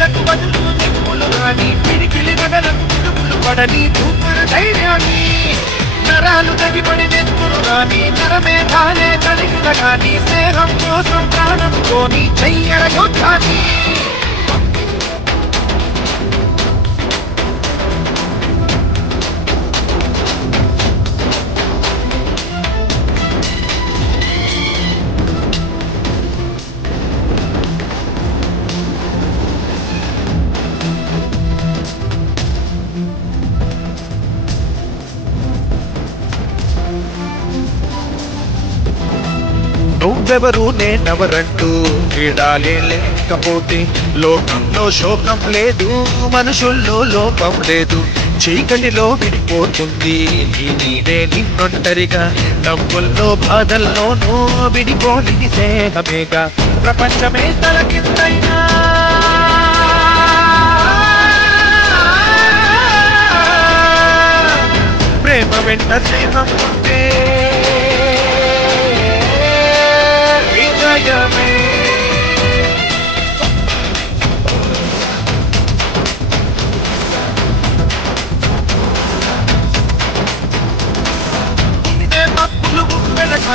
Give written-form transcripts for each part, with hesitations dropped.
నీళ్లకు బదులు నిప్పులు గాని పిడికిలి గదలకు పిడుగులు పడని ధూపర ధైర్యాన్ని నరాలు తగిపడి నెత్తురు గాని నరమేధాలే కలిగిన గాని స్నేహం కోసం ప్రాణంతోని చెయ్యర యుద్ధాన్ని నువ్వెవరు నేనెవరంటూ తేడాలే లేకపోతే లోకంలో శోకం లేదు మనుషుల్లో లోపం లేదు చీకటిలో విడిపోతుంది నీ నీడే నిన్నొంటరిగా నవ్వుల్లో బాధల్లోనూ విడిపోనిది స్నేహమేగా ప్రపంచమే తలకిందైనా ప్రేమ వెంట స్నేహం ఉంటే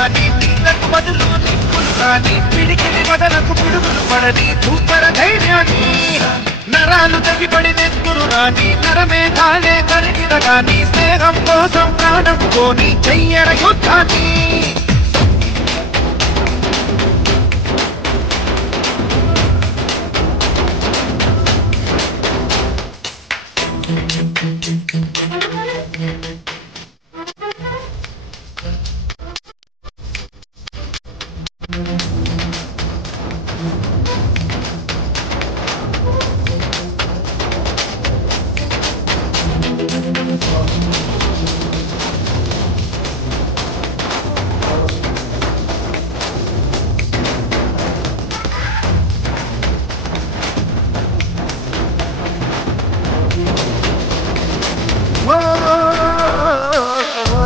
నీళ్లకు బదులు నిప్పులు కానీ పిడికిలి బదలకు పిడుగులు పడని ధూపర ధైర్యాన్ని నరాలు తగిపడి నెత్తురు రాని నరమేధాలే కలిగిన గాని స్నేహం కోసం ప్రాణం కోని చెయ్యర యుద్ధాన్ని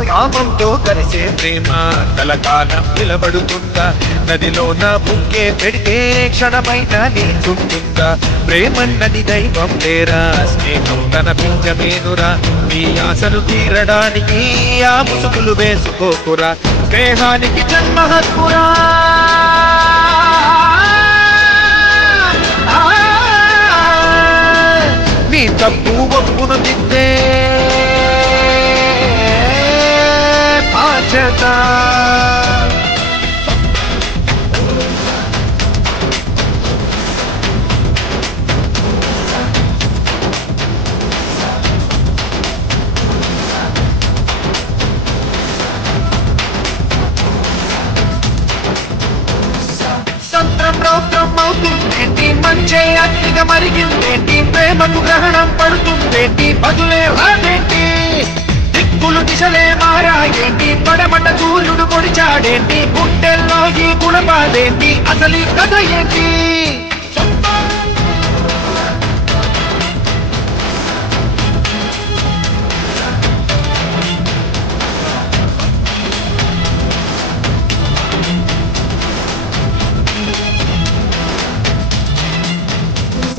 కామంతో కలిసే ప్రేమ కలకాలం నిలబడుతుందా నదిలోన బుక్కే పెడితే క్షణమైన నీకుంటుందా ప్రేమన్నది దైవం లేరా స్నేహం తన పింజమేనురా నీ ఆశలు తీరడానికి ఆ ముసుగులు వేసుకోకురా స్నేహానికి జన్మహక్కురా నీ తప్పు ఒప్పును దిద్దే బాధ్యత అవుతుందేంటి మంచే అతిగా మరిగిందేంటి ప్రేమకు గ్రహణం పడుతుందేంటి బదులే రాదేంటి దిక్కులు దిశలే మారాయేంటి పడమట సూర్యుడు పొడిచాడేంటి గుండెల్లో ఈ గుణపాదేంటి అసలు కథ ఏంటి